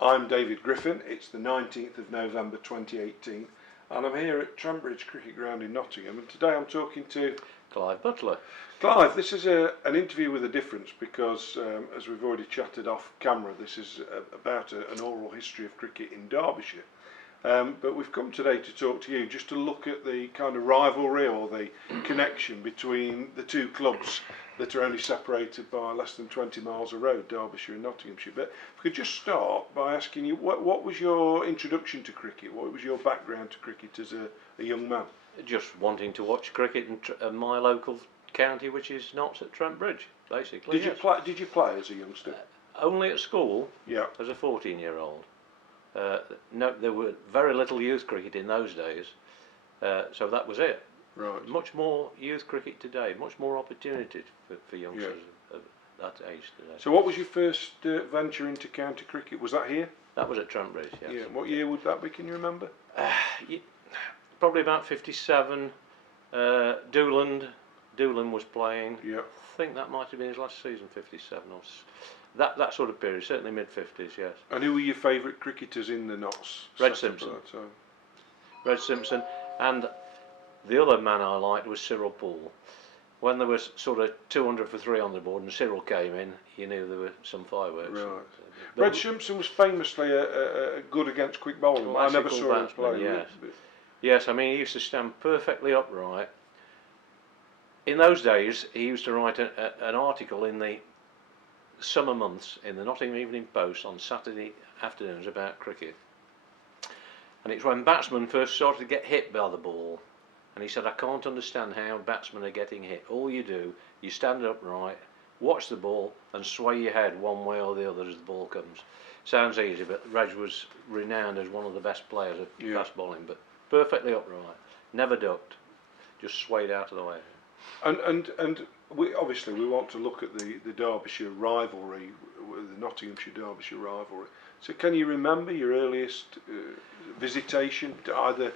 I'm David Griffin. It's the 19th of November 2018 and I'm here at Trembridge Cricket Ground in Nottingham, and today I'm talking to Clive Butler. Clive. This is an interview with a difference because as we've already chatted off camera, this is about an oral history of cricket in Derbyshire. But we've come today to talk to you just to look at the kind of rivalry or the connection between the two clubs that are only separated by less than 20 miles of road, Derbyshire and Nottinghamshire. But if we could just start by asking you, what was your introduction to cricket? What was your background to cricket as a young man? Just wanting to watch cricket in my local county, which is not at Trembridge, basically. Did you play as a youngster? Only at school. Yeah. As a 14-year-old. No, there were very little youth cricket in those days, so that was it. Right. Much more youth cricket today, much more opportunity for youngsters of that age today. So what was your first venture into county cricket? Was that here? That was at Trembridge, yes. Yeah. What year would that be, can you remember? Probably about 57. Dooland was playing. Yeah. I think that might have been his last season, 57 or that sort of period, certainly mid-50s, yes. And who were your favourite cricketers in the Notts? Red Simpson. Red Simpson, and the other man I liked was Cyril Poole. When there was sort of 200 for 3 on the board and Cyril came in, you knew there were some fireworks. Right. Red Simpson was famously a good against quick bowling. I never saw him play. Yes. Yes, I mean, he used to stand perfectly upright. In those days, he used to write an article in the summer months in the Nottingham Evening Post on Saturday afternoons about cricket. And it's when batsmen first started to get hit by the ball. And he said, I can't understand how batsmen are getting hit. All you do, you stand upright, watch the ball and sway your head one way or the other as the ball comes. Sounds easy, but Reg was renowned as one of the best players at fast bowling, but perfectly upright, never ducked, just swayed out of the way. And we obviously want to look at the Derbyshire rivalry, the Nottinghamshire Derbyshire rivalry. So can you remember your earliest visitation to either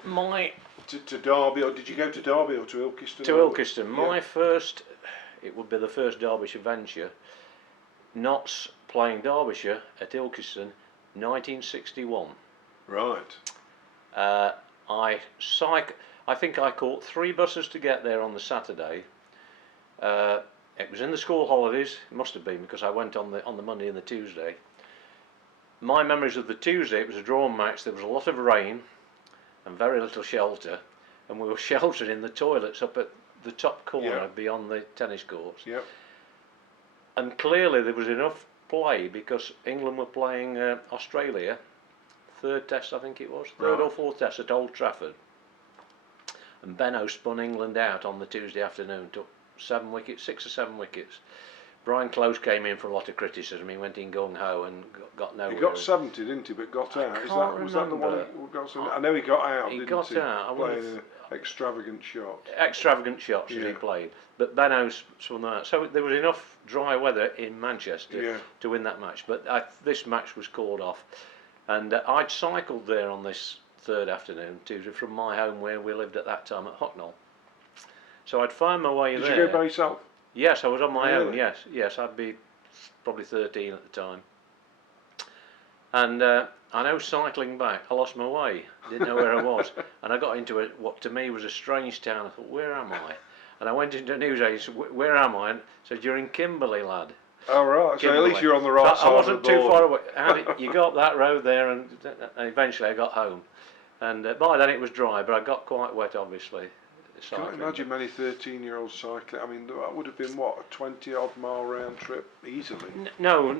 to Derby, or did you go to Derby or to Ilkeston? To Ilkeston. My first, it would be the first Derbyshire venture. Notts playing Derbyshire at Ilkeston, 1961. Right. I think I caught 3 buses to get there on the Saturday. It was in the school holidays. It must have been because I went on the Monday and the Tuesday. My memories of the Tuesday, it was a drawn match. There was a lot of rain and very little shelter, and we were sheltered in the toilets up at the top corner beyond the tennis courts. Yep. And clearly there was enough play because England were playing Australia, 3rd test I think it was, 3rd or 4th test at Old Trafford. And Benno spun England out on the Tuesday afternoon, took 6 or 7 wickets. Brian Close came in for a lot of criticism. He went in gung-ho and got nowhere. He got 70, didn't he, but got out. Was that the one who got 70? I know he got out, didn't he? Got out. Playing an extravagant shot. Extravagant shots that he played. But Benno spun that out. So there was enough dry weather in Manchester to win that match. But this match was called off. And I'd cycled there on this 3rd afternoon, Tuesday, from my home where we lived at that time at Hucknall. So I'd find my way there. Did you go by yourself? Yes, I was on my own, yes, I'd be probably 13 at the time. And I know cycling back, I lost my way, didn't know where I was. And I got into what to me was a strange town. I thought, where am I? And I went into a newsagent, where am I? And said, you're in Kimberley, lad. Oh, right, Kimberley. So at least you're on the right side. I wasn't too far away. You got up that road there, and eventually I got home. And by then it was dry, but I got quite wet, obviously. I can't imagine many 13-year-olds cycling. I mean, that would have been, what, a 20-odd mile round trip, easily? No.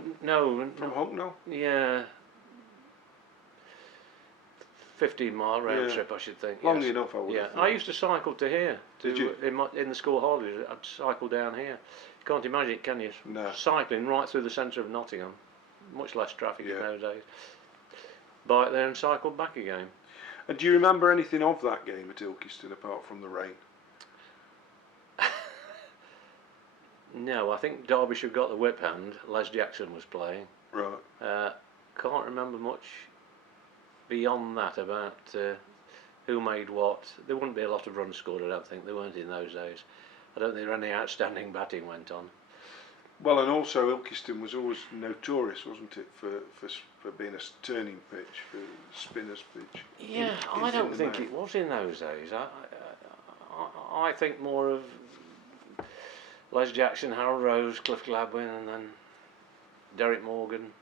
From Hucknall? Yeah. 15-mile round trip, I should think. Long enough, I would have thought. I used to cycle to here. Did you? In the school holidays, I'd cycle down here. You can't imagine it, can you? No. Cycling right through the centre of Nottingham. Much less traffic in those days. Bike there and cycle back again. And do you remember anything of that game at Ilkeston apart from the rain? No, I think Derbyshire got the whip hand. Les Jackson was playing. Right. Can't remember much beyond that about who made what. There wouldn't be a lot of runs scored, I don't think. There weren't in those days. I don't think there any outstanding batting went on. Well, and also Ilkeston was always notorious, wasn't it, for being a turning pitch, for spinners pitch. Yeah, I don't think it was in those days. I think more of Les Jackson, Harold Rose, Cliff Gladwin, and then Derek Morgan.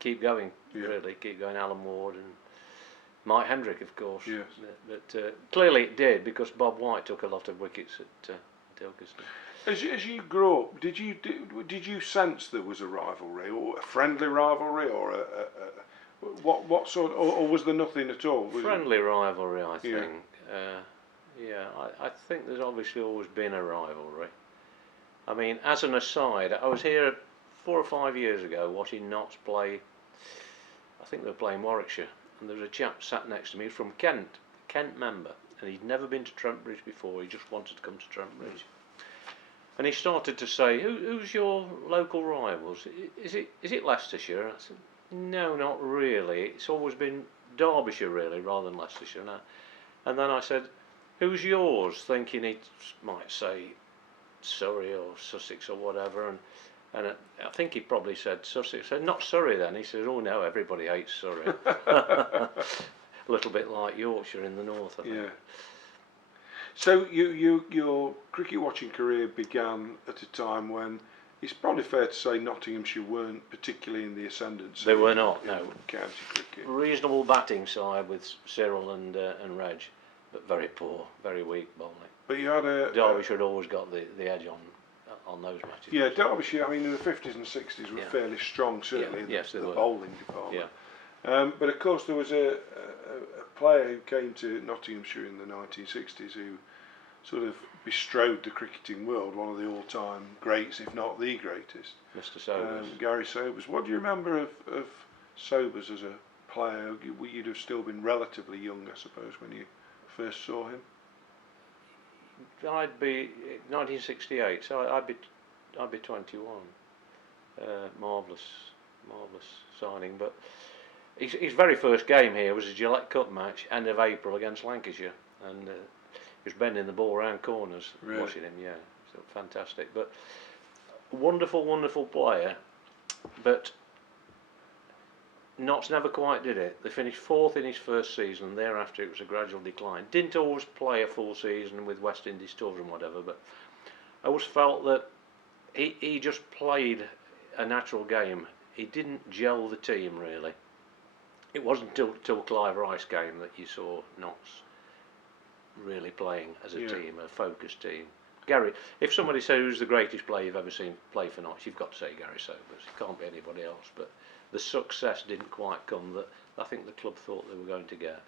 Keep going, really, keep going. Alan Ward and Mike Hendrick, of course. Yes. But clearly it did, because Bob White took a lot of wickets at Ilkeston. As you grew up, did you sense there was a rivalry, or a friendly rivalry, or what sort, or was there nothing at all? Friendly rivalry, I think. I think there's obviously always been a rivalry. I mean, as an aside, I was here 4 or 5 years ago watching Notts play. I think they were playing Warwickshire, and there was a chap sat next to me from Kent member, and he'd never been to Trent Bridge before. He just wanted to come to Trent Bridge. And he started to say, "Who's your local rivals? Is it Leicestershire?" I said, "No, not really. It's always been Derbyshire, really, rather than Leicestershire." And then I said, "Who's yours?" Thinking he might say Surrey or Sussex or whatever. And I think he probably said Sussex. I said, "Not Surrey then." He said, "Oh no, everybody hates Surrey." A little bit like Yorkshire in the north, I think. Yeah. So your cricket watching career began at a time when it's probably fair to say Nottinghamshire weren't particularly in the ascendancy. They were not, no. County cricket. Reasonable batting side with Cyril and Reg, but very poor, very weak bowling. But you had Derbyshire had always got the edge on those matches. Yeah, Derbyshire, I mean, in the 50s and 60s were fairly strong, certainly in the bowling department. Yeah. But of course there was a player who came to Nottinghamshire in the 1960s who sort of bestrode the cricketing world, one of the all-time greats, if not the greatest. Mr. Sobers. Gary Sobers. What do you remember of Sobers as a player? You'd have still been relatively young, I suppose, when you first saw him. I'd be 1968, so I'd be 21. Marvellous signing. But his very first game here was a Gillette Cup match, end of April, against Lancashire, and he was bending the ball around corners, really? Watching him. Yeah, so fantastic. But wonderful player. But Notts never quite did it. They finished 4th in his first season. Thereafter it was a gradual decline. Didn't always play a full season with West Indies tours and whatever, but I always felt that he just played a natural game. He didn't gel the team really. It wasn't till Clive Rice came that you saw Notts really playing as a team, a focused team. Gary, if somebody says who's the greatest player you've ever seen play for Notts, you've got to say Gary Sobers. It can't be anybody else. But the success didn't quite come that I think the club thought they were going to get.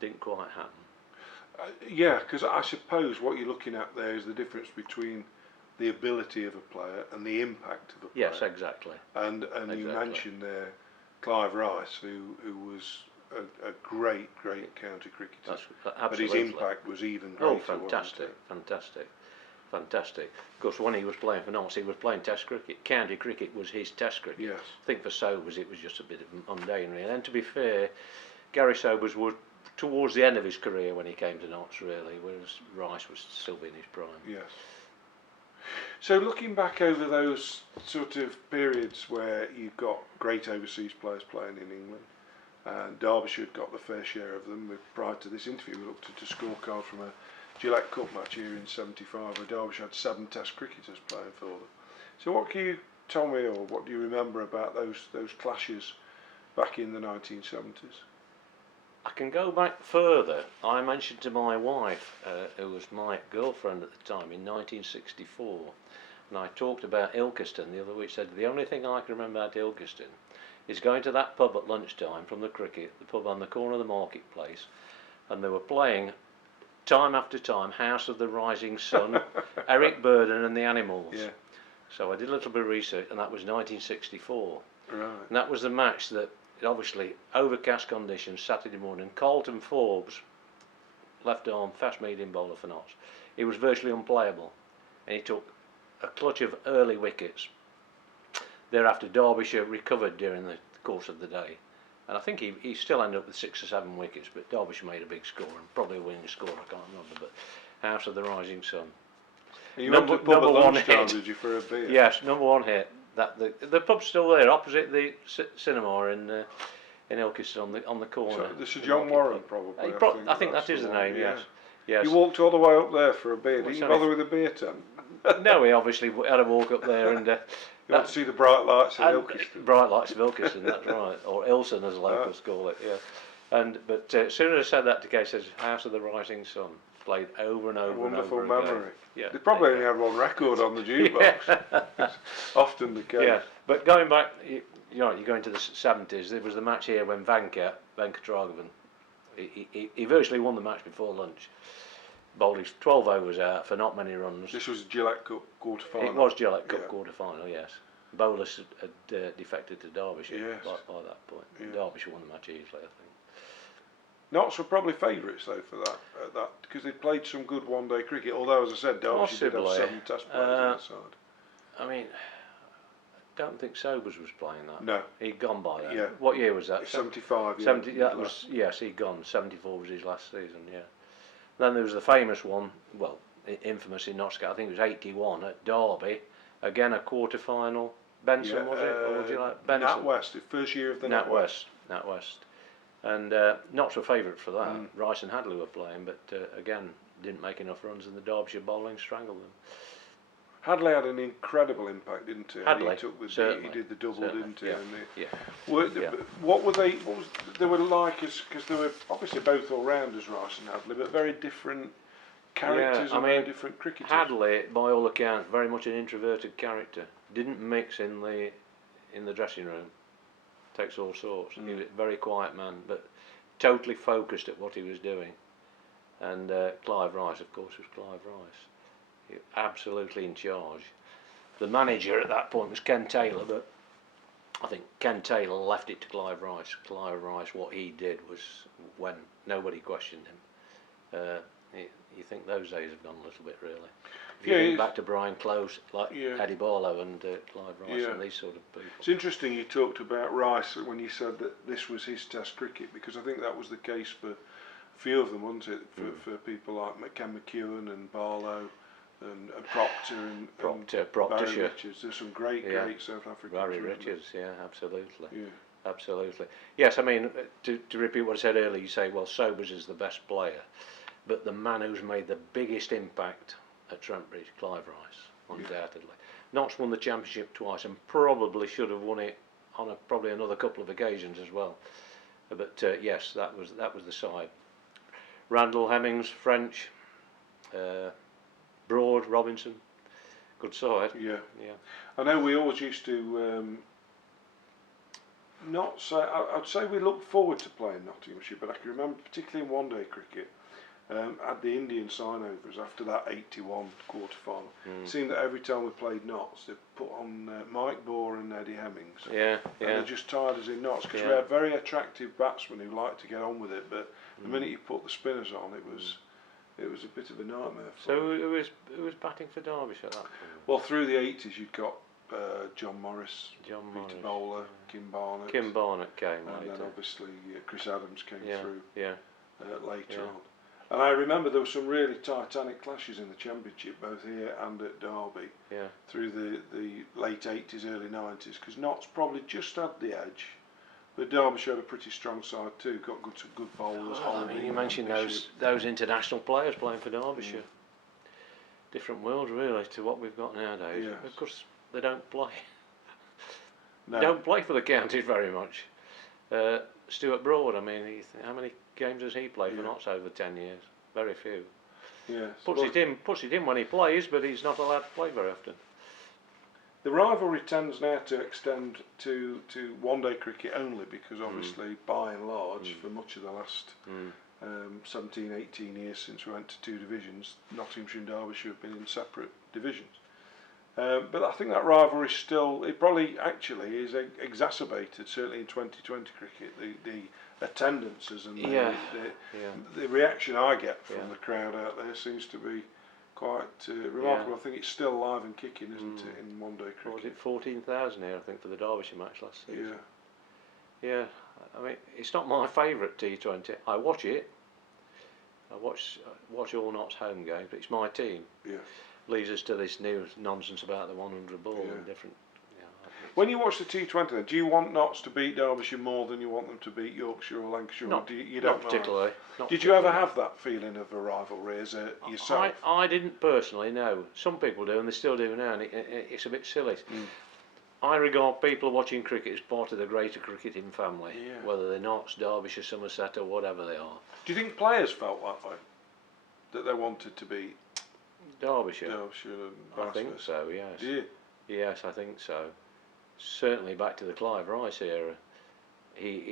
Didn't quite happen. Yeah, because I suppose what you're looking at there is the difference between the ability of a player and the impact of a player. Yes, exactly. And exactly. You mentioned there Clive Rice, who was a great county cricketer. But his impact was even greater. Oh, fantastic. Of course, when he was playing for Notts, he was playing Test cricket. County cricket was his Test cricket. Yes. I think for Sobers it was just a bit of mundane, really. And to be fair, Gary Sobers was towards the end of his career when he came to Notts, really, whereas Rice was still in his prime. Yes. So looking back over those sort of periods where you've got great overseas players playing in England, and Derbyshire had got the fair share of them. Prior to this interview, we looked at a scorecard from a Gillette Cup match here in '75 where Derbyshire had 7 Test cricketers playing for them. So what can you tell me, or what do you remember about those clashes back in the 1970s? I can go back further. I mentioned to my wife, who was my girlfriend at the time, in 1964, and I talked about Ilkeston the other week. Said the only thing I can remember about Ilkeston is going to that pub at lunchtime from the cricket, the pub on the corner of the marketplace, and they were playing time after time House of the Rising Sun, Eric Burden and the Animals. Yeah. So I did a little bit of research, and that was 1964. Right. And that was the match that, obviously, overcast conditions, Saturday morning. Carlton Forbes, left arm, fast medium bowler for Notts. He was virtually unplayable, and he took a clutch of early wickets. Thereafter, Derbyshire recovered during the course of the day, and I think he still ended up with 6 or 7 wickets, but Derbyshire made a big score, and probably a winning score, I can't remember, but House of the Rising Sun. You went to the pub at lunchtime, did you, for a beer? Yes, number one hit. That the pub's still there, opposite the cinema in Ilkeston on the corner. So this is John Warren, probably. I think that is the name. Yeah. Yes. Yes. You walked all the way up there for a beer. Didn't you bother with a beer tent? No, we obviously had a walk up there and. You want to see the bright lights of Ilkeston. Bright lights of Ilkeston, that's right, or Ilson as locals call it. Yeah. But as soon as I said that to Kay, says House of the Rising Sun. Played over and over. Wonderful and over memory. again. Yeah, they probably only had one record on the jukebox. It's often the case. Yeah, but going back, you go into the 70s. There was the match here when Venka Tragavan, he virtually won the match before lunch. Bowled his 12 overs out for not many runs. This was Gillette Cup quarter final. It was Gillette Cup quarter final, yes. Bowlers had defected to Derbyshire by that point. Yeah. Derbyshire won the match easily, I think. Notts were probably favourites though for that because they played some good one-day cricket. Although, as I said, Derbyshire did have 7 Test players on the side. I mean, I don't think Sobers was playing that. No, he'd gone by then. Yeah. What year was that? 75. 70. That was he'd gone. 74 was his last season. Yeah. Then there was the famous one. Well, infamous in Notts. I think it was 81 at Derby. Again, a quarter final. Benson was it? Or would you like Benson? NatWest, first year of the NatWest. And Notts were favourite for that. Rice and Hadley were playing, but again, didn't make enough runs, and the Derbyshire bowling strangled them. Hadley had an incredible impact, didn't he? Hadley, he took certainly. He did the double, didn't he? Yeah. What were they? What was they were like? Because they were obviously both all-rounders, Rice and Hadley, but very different characters and very different cricketers. Hadley, by all accounts, very much an introverted character. Didn't mix in the dressing room. Takes all sorts. He was a very quiet man, but totally focused at what he was doing. And Clive Rice, of course, was Clive Rice. He was absolutely in charge. The manager at that point was Ken Taylor, but I think Ken Taylor left it to Clive Rice. Clive Rice, what he did was when nobody questioned him. You think those days have gone a little bit, really. If you think back to Brian Close, like Eddie Barlow and Clive Rice and these sort of people. It's interesting you talked about Rice when you said that this was his Test cricket, because I think that was the case for a few of them, wasn't it? For people like Ken McEwen and Barlow and Proctor and Barry Richards. There's some great South Africans. Barry Richards, absolutely. Yeah. Absolutely. Yes, I mean, to repeat what I said earlier, you say, well, Sobers is the best player, but the man who's made the biggest impact at Trent Bridge, Clive Rice, undoubtedly. Notts won the championship twice and probably should have won it on probably another couple of occasions as well. But yes, that was the side. Randall, Hemmings, French, Broad, Robinson, good side. Yeah. I know we always used to not say. I'd say we looked forward to playing Nottinghamshire, but I can remember particularly in one-day cricket. Had the Indian sign-overs after that 81 quarter final. It seemed that every time we played Notts, they put on Mike Bohr and Eddie Hemmings. And they just tied us in Notts because we had very attractive batsmen who liked to get on with it. But the minute you put the spinners on, it was a bit of a nightmare. So who was batting for Derbyshire at that point? Well, through the 80s, you'd got John Morris, Peter Bowler, Kim Barnett. Kim Barnett came and later. then obviously Chris Adams came through later on. And I remember there were some really titanic clashes in the championship, both here and at Derby, through the late 80s, early 90s, because Notts probably just had the edge, but Derbyshire had a pretty strong side too, got some good bowlers. I mean, you mentioned those international players playing for Derbyshire. Different world, really, to what we've got nowadays. Yes. Of course, they don't play. No. They don't play for the counties very much. Stuart Broad, I mean, how many games has he played for Notts over 10 years? Very few. Yes. Puts it in when he plays, but he's not allowed to play very often. The rivalry tends now to extend to one-day cricket only, because obviously, by and large, for much of the last 17, 18 years since we went to 2 divisions, Nottinghamshire and Derbyshire have been in separate divisions. But I think that rivalry still, it probably actually is exacerbated, certainly in 2020 cricket, the attendances and the reaction I get from the crowd out there seems to be quite remarkable. I think it's still alive and kicking, isn't it, in one-day cricket? What was it, 14,000 here, I think, for the Derbyshire match last season? Yeah, I mean, it's not my favourite T20. I watch it. I watch all Notts home games, but it's my team. Yeah. leads us to this new nonsense about the 100 ball and different. When you watch the T20, then, do you want Notts to beat Derbyshire more than you want them to beat Yorkshire or Lancashire? Not, or you don't not particularly. Did you ever have that feeling of a rivalry as yourself? I didn't personally, no. Some people do, and they still do now, and it's a bit silly. I regard people watching cricket as part of the greater cricketing family, whether they're Notts, Derbyshire, Somerset, or whatever they are. Do you think players felt that way? That they wanted to beat Derbyshire? And I think so, yes. Do you? Yes, I think so. Certainly back to the Clive Rice era.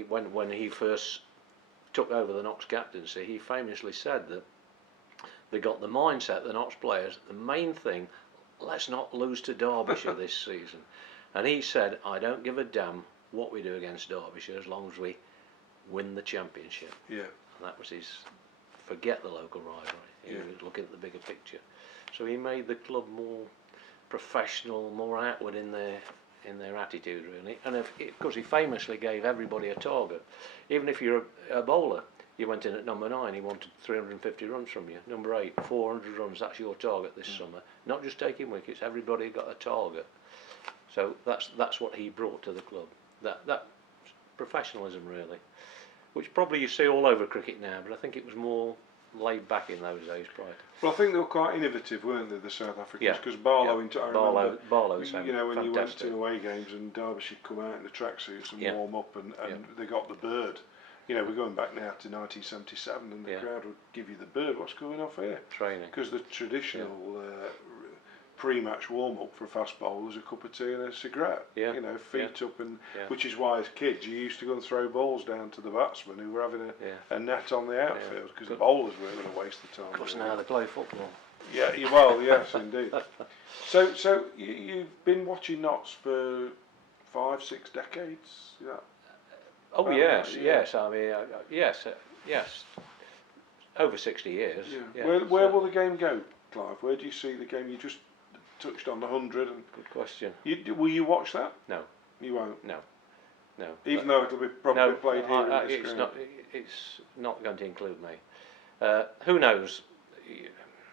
When he first took over the Notts captaincy, he famously said that they got the mindset, the Notts players, the main thing, let's not lose to Derbyshire this season. And he said, I don't give a damn what we do against Derbyshire as long as we win the championship. Yeah. And that was his, forget the local rivalry. He was looking at the bigger picture. So he made the club more professional, more outward in their attitude, really. And of course he famously gave everybody a target. Even if you're a bowler, you went in at number 9, he wanted 350 runs from you. Number 8, 400 runs, that's your target this summer. Not just taking wickets, everybody got a target. So that's what he brought to the club. That professionalism, really, which probably you see all over cricket now, but I think it was more laid back in those days prior to. Well, I think they were quite innovative, weren't they, the South Africans? Because Barlow, Barlow's you know, when fantastic. you went to away games and Derbyshire come out in the tracksuits and warm up, and they got the bird. You know, we're going back now to 1977, and the crowd would give you the bird. What's going off here? Training. Because the traditional pre-match warm-up for a fast bowler is a cup of tea and a cigarette. You know, feet up, and which is why as kids you used to go and throw balls down to the batsmen who were having a net on the outfield, because the bowlers weren't going to waste the time. Of course, now they play football. Yeah, well, yes, indeed. So you've been watching Notts for 5-6 decades. Oh yes, yes. I mean, yes. Over 60 years. Yeah. Where will the game go, Clive? Where do you see the game? You just touched on the 100. Good question. Will you watch that? No. You won't? No. Even though it'll be probably played here in this ground? It's not going to include me. Who knows?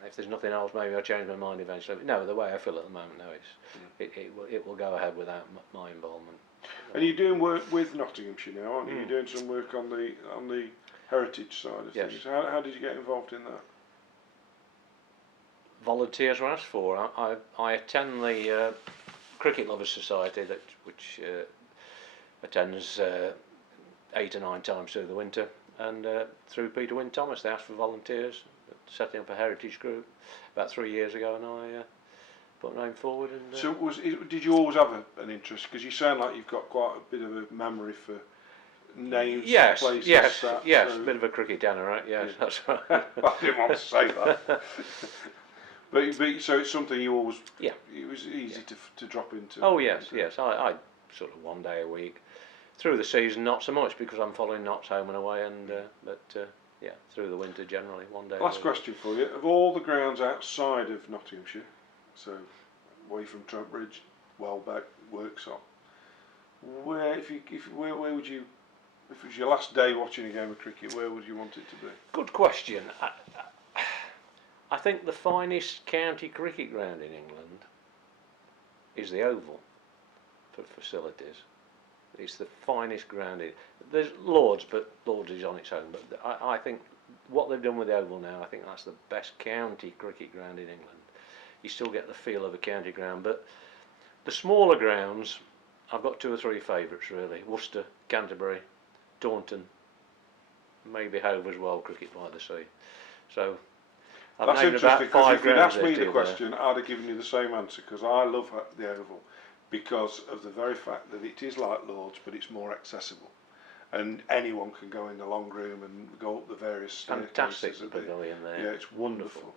If there's nothing else, maybe I'll change my mind eventually. No, the way I feel at the moment, no, it will go ahead without my involvement. And you're doing work with Nottinghamshire now, aren't you? You're doing some work on the heritage side of things. How did you get involved in that? Volunteers were asked for. I attend the Cricket Lovers Society, which attends 8 or 9 times through the winter, and through Peter Wynne Thomas they asked for volunteers, setting up a heritage group about 3 years ago, and I put my name forward. And, so did you always have an interest? Because you sound like you've got quite a bit of a memory for names, places, stats, yes, a bit of a cricket danner, right? Yes, that's right. I didn't want to say that. But so it's something you always. Yeah. It was easy to drop into. Oh yes. I sort of 1 day a week. Through the season, not so much because I'm following Notts home and away, and but through the winter generally 1 day. Last question for you: of all the grounds outside of Nottinghamshire, so away from Trentbridge, Welbeck, Worksop, where would you? If it was your last day watching a game of cricket, where would you want it to be? Good question. I think the finest county cricket ground in England is the Oval for facilities. It's the finest ground. There's Lords, but Lords is on its own. But I think what they've done with the Oval now, I think that's the best county cricket ground in England. You still get the feel of a county ground, but the smaller grounds, I've got 2 or 3 favourites really. Worcester, Canterbury, Taunton, maybe Hove as well, cricket by the sea. So that's interesting, because if you'd asked me the question, I'd have given you the same answer, because I love the Oval because of the very fact that it is like Lords, but it's more accessible. And anyone can go in the long room and go up the various staircases. Fantastic the pavilion there. Yeah, it's wonderful.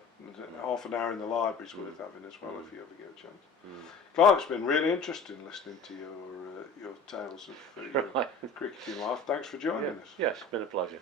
Half an hour in the library is worth having as well, if you ever get a chance. Clive, it's been really interesting listening to your tales of your cricketing life. Thanks for joining us. Yes, it's been a pleasure.